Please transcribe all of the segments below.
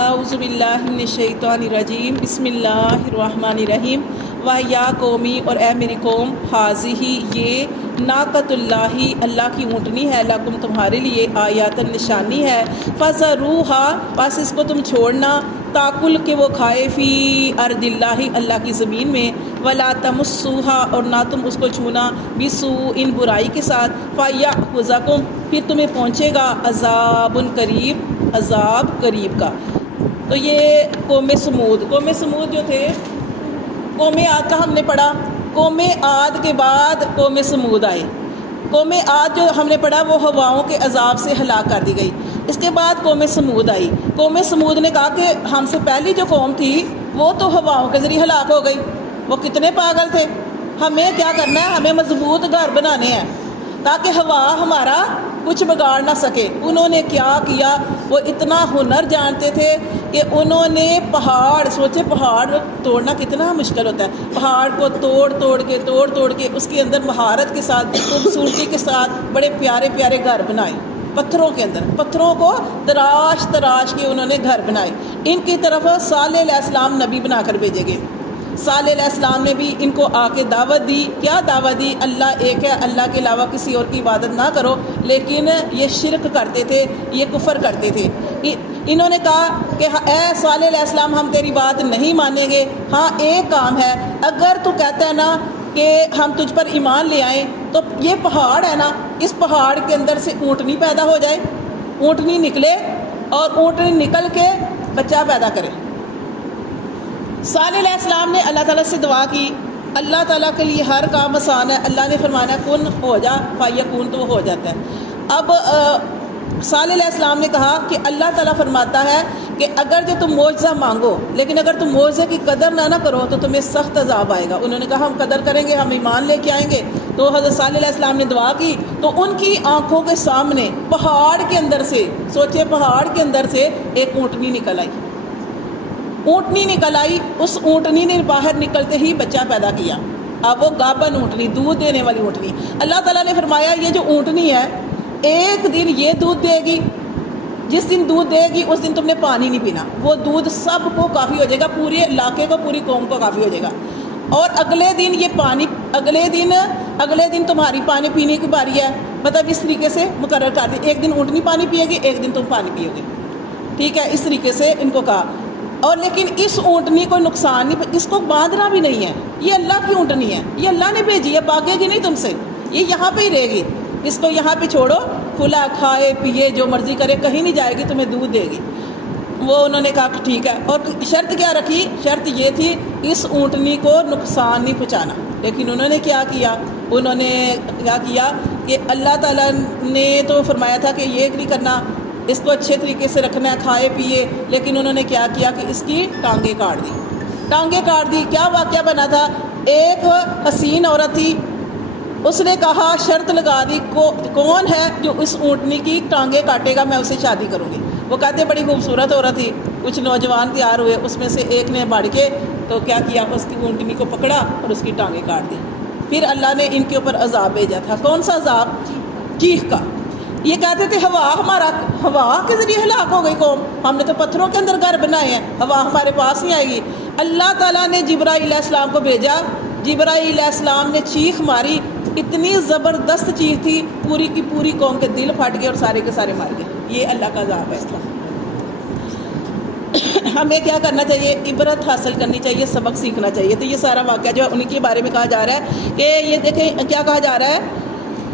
اعوذ باللہ من الشیطان الرجیم بسم اللہ الرحمن الرحیم یا قومی اور اے میری قوم حاضی یہ ناقۃ اللہ اللہ کی اونٹنی ہے لکم تمہارے لیے آیات نشانی ہے فذروہا پس اس کو تم چھوڑنا تاکل کہ وہ کھائے فی ارض اللہ اللہ کی زمین میں ولا تمسوہا اور نہ تم اس کو چھونا بسوء ان برائی کے ساتھ فیأخذکم پھر تمہیں پہنچے گا عذاب قریب عذاب قریب کا۔ تو یہ قوم سمود جو تھے، قوم عاد کا ہم نے پڑھا، قوم عاد کے بعد قوم سمود آئے۔ قوم عاد جو ہم نے پڑھا وہ ہواؤں کے عذاب سے ہلاک کر دی گئی۔ اس کے بعد قوم سمود آئی۔ قوم سمود نے کہا کہ ہم سے پہلی جو قوم تھی وہ تو ہواؤں کے ذریعے ہلاک ہو گئی، وہ کتنے پاگل تھے، ہمیں کیا کرنا ہے، ہمیں مضبوط گھر بنانے ہیں تاکہ ہوا ہمارا کچھ بگاڑ نہ سکے۔ انہوں نے کیا کیا، وہ اتنا ہنر جانتے تھے کہ انہوں نے پہاڑ توڑنا کتنا مشکل ہوتا ہے، پہاڑ کو توڑ کے اس کے اندر مہارت کے ساتھ، خوبصورتی کے ساتھ بڑے پیارے پیارے گھر بنائے، پتھروں کے اندر، پتھروں کو تراش کے انہوں نے گھر بنائے۔ ان کی طرف صالح علیہ السلام نبی بنا کر بھیجے گئے۔ صالح علیہ السلام نے بھی ان کو آ کے دعوت دی۔ کیا دعوت دی؟ اللہ ایک ہے، اللہ کے علاوہ کسی اور کی عبادت نہ کرو، لیکن یہ شرک کرتے تھے، یہ کفر کرتے تھے۔ انہوں نے کہا کہ اے صالح علیہ السلام ہم تیری بات نہیں مانیں گے، ہاں ایک کام ہے، اگر تو کہتا ہے نا کہ ہم تجھ پر ایمان لے آئیں تو یہ پہاڑ ہے نا، اس پہاڑ کے اندر سے اونٹنی پیدا ہو جائے، اونٹنی نکلے اور اونٹنی نکل کے بچہ پیدا کرے۔ صالح علیہ السلام نے اللہ تعالیٰ سے دعا کی، اللہ تعالیٰ کے لیے ہر کام آسان ہے، اللہ نے فرمانا کن ہو جا فیکون، تو وہ ہو جاتا ہے۔ اب صالح علیہ السلام نے کہا کہ اللہ تعالیٰ فرماتا ہے کہ اگر جو تم معجزہ مانگو، لیکن اگر تم معجزے کی قدر نہ کرو تو تمہیں سخت عذاب آئے گا۔ انہوں نے کہا ہم قدر کریں گے، ہم ایمان لے کے آئیں گے۔ تو حضرت صالح علیہ السلام نے دعا کی تو ان کی آنکھوں کے سامنے پہاڑ کے اندر سے، سوچے پہاڑ کے اندر سے ایک اونٹنی نکل آئی، اونٹنی نکل آئی۔ اس اونٹنی نے باہر نکلتے ہی بچہ پیدا کیا۔ اب وہ گابن اونٹنی، دودھ دینے والی اونٹنی۔ اللہ تعالیٰ نے فرمایا یہ جو اونٹنی ہے ایک دن یہ دودھ دے گی، جس دن دودھ دے گی اس دن تم نے پانی نہیں پینا، وہ دودھ سب کو کافی ہو جائے گا، پورے علاقے کو، پوری قوم کو کافی ہو جائے گا۔ اور اگلے دن یہ پانی، اگلے دن تمہاری پانی پینے کی باری ہے، مطلب اس طریقے سے مقرر کر دی، ایک دن اونٹنی پانی پیے گی، ایک دن تم پانی پیو گے، ٹھیک ہے، اس طریقے سے ان کو کہا۔ اور لیکن اس اونٹنی کو نقصان نہیں، اس کو باندھنا بھی نہیں ہے، یہ اللہ کی اونٹنی ہے، یہ اللہ نے بھیجی ہے، بھاگے گی نہیں تم سے، یہ یہاں پہ ہی رہے گی، اس کو یہاں پہ چھوڑو، کھلا کھائے پیے جو مرضی کرے، کہیں نہیں جائے گی، تمہیں دودھ دے گی۔ وہ انہوں نے کہا کہ ٹھیک ہے، اور شرط کیا رکھی؟ شرط یہ تھی اس اونٹنی کو نقصان نہیں پہنچانا۔ لیکن انہوں نے کیا کیا؟ انہوں نے کیا کیا کہ اللہ تعالیٰ نے تو فرمایا تھا کہ یہ نہیں کرنا، اس کو اچھے طریقے سے رکھنا ہے، کھائے پیے، لیکن انہوں نے کیا کیا کہ اس کی ٹانگیں کاٹ دی۔ کیا واقعہ بنا تھا؟ ایک حسین عورت تھی، اس نے کہا، شرط لگا دی، کون ہے جو اس اونٹنی کی ٹانگیں کاٹے گا میں اسے شادی کروں گی۔ وہ کہتے بڑی خوبصورت عورت تھی، کچھ نوجوان تیار ہوئے، اس میں سے ایک نے بڑھ کے تو کیا کیا، اس کی اونٹنی کو پکڑا اور اس کی ٹانگیں کاٹ دی۔ پھر اللہ نے ان کے اوپر عذاب بھیجا تھا۔ کون سا عذاب؟ چیخ کا۔ یہ کہتے تھے ہوا کے ذریعے ہلاک ہو گئی قوم، ہم نے تو پتھروں کے اندر گھر بنائے ہیں، ہوا ہمارے پاس نہیں آئے گی۔ اللہ تعالیٰ نے جبرائیل علیہ السلام کو بھیجا، جبرائیل علیہ السلام نے چیخ ماری، اتنی زبردست چیخ تھی، پوری کی پوری قوم کے دل پھٹ گئے اور سارے کے سارے مر گئے۔ یہ اللہ کا عذاب ہے۔ ہمیں کیا کرنا چاہیے؟ عبرت حاصل کرنی چاہیے، سبق سیکھنا چاہیے۔ تو یہ سارا واقعہ جو ہے ان کے بارے میں کہا جا رہا ہے کہ یہ دیکھیں کیا کہا جا رہا ہے،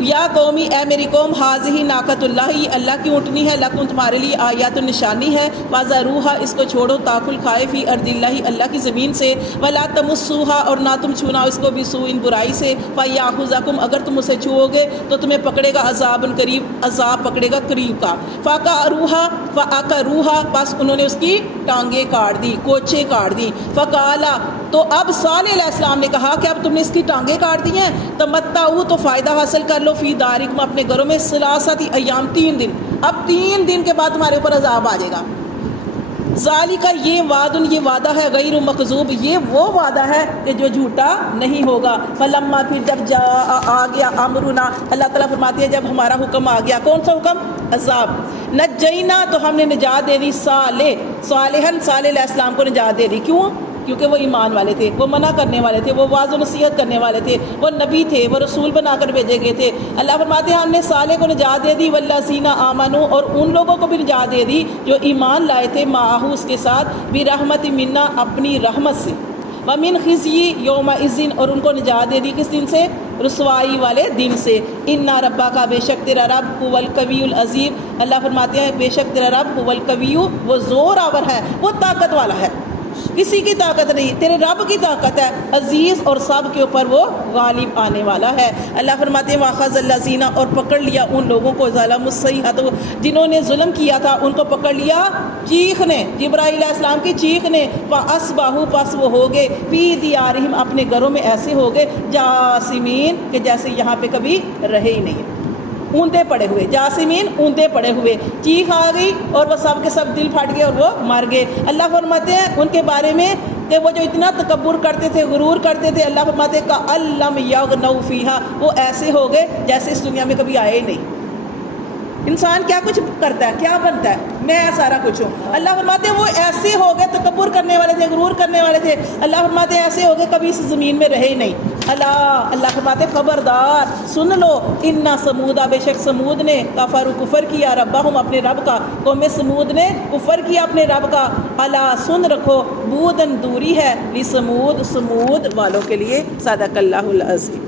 یا قومی اے میری قوم حاضی ناقۃ اللہ، یہ اللہ کی اونٹنی ہے، لکم تمہارے لیے آیات نشانی ہے، فذروہا اس کو چھوڑو، تاکل کھائے فی ارض اللہ اللہ کی زمین سے، ولا تمسوہا اور نہ تم چھونا اس کو بسوء برائی سے، فیاخذکم اگر تم اسے چھوؤ گے تو تمہیں پکڑے گا عذاب قریب، عذاب پکڑے گا قریب کا۔ فعقروہا بس انہوں نے اس کی ٹانگیں کاٹ دی، کوچے کاٹ دی۔ فقالا تو اب صالح علیہ السلام نے کہا کہ اب تم نے اس کی ٹانگیں کاٹ دی ہیں، تمتعوا تو فائدہ حاصل کر لو، فی دارکم اپنے گھروں میں، ثلاثۃ ایام 3 دن، اب 3 دن کے بعد تمہارے اوپر عذاب آ جائے گا۔ ذالک یہ وعدن یہ وعدہ ہے غیر مکذوب یہ وہ وعدہ ہے کہ جو جھوٹا نہیں ہوگا. فلما پھر جب آ گیا امرنا اللہ تعالیٰ فرماتے ہیں جب ہمارا حکم آ گیا. کون سا حکم؟ عذاب. نجینا تو ہم نے نجات دے دی صالحاً صالح علیہ السلام کو نجات دے دی. کیوں؟ کیونکہ وہ ایمان والے تھے، وہ منع کرنے والے تھے، وہ واعظ و نصیحت کرنے والے تھے، وہ نبی تھے، وہ رسول بنا کر بھیجے گئے تھے. اللہ فرماتے ہیں ہم نے صالح کو نجات دے دی والذین آمنوا اور ان لوگوں کو بھی نجات دے دی جو ایمان لائے تھے معہ اس کے ساتھ برحمت منا اپنی رحمت سے. ومن خزی یومئذ اور ان کو نجات دے دی کس دن سے؟ رسوائی والے دن سے. ان ربک بے شک تیرا رب هو القوی العظیم اللہ فرماتے ہیں بے شک تیرا رب هو القوی وہ زور آور ہے، وہ طاقت والا ہے، کسی کی طاقت نہیں، تیرے رب کی طاقت ہے. عزیز اور سب کے اوپر وہ غالب آنے والا ہے. اللہ فرماتے ہیں واخذ الذین اور پکڑ لیا ان لوگوں کو ظلموا الصیحۃ جنہوں نے ظلم کیا تھا ان کو پکڑ لیا چیخ نے، جبرائیل علیہ السلام کی چیخ نے. فاصبحوا پس وہ ہو گئے فی دیارہم اپنے گھروں میں ایسے ہو گئے جاسمین کہ جیسے یہاں پہ کبھی رہے ہی نہیں، اونتے پڑے ہوئے. جاسمین اونتے پڑے ہوئے. چیخ آ گئی اور وہ سب کے سب دل پھٹ گئے اور وہ مر گئے. اللہ فرماتے ہیں ان کے بارے میں کہ وہ جو اتنا تکبر کرتے تھے، غرور کرتے تھے، اللہ فرماتے ہیں کأن لم یغنوا فیہا وہ ایسے ہو گئے جیسے اس دنیا میں کبھی آئے ہی نہیں. انسان کیا کچھ کرتا ہے، کیا بنتا ہے، میں سارا کچھ ہوں. اللہ فرماتے ہیں وہ ایسے ہو گئے، تکبر کرنے والے تھے، غرور کرنے والے تھے. اللہ فرماتے ہیں ایسے ہو گئے کبھی اس زمین میں رہے ہی نہیں. اللہ فرماتے خبردار سن لو ان سمودا بے شک سمود نے کفر کفر کیا ربہم اپنے رب کا، قوم سمود نے کفر کیا اپنے رب کا. الا سن رکھو بودن دوری ہے لسمود سمود والوں کے لیے. صدق اللہ العظیم.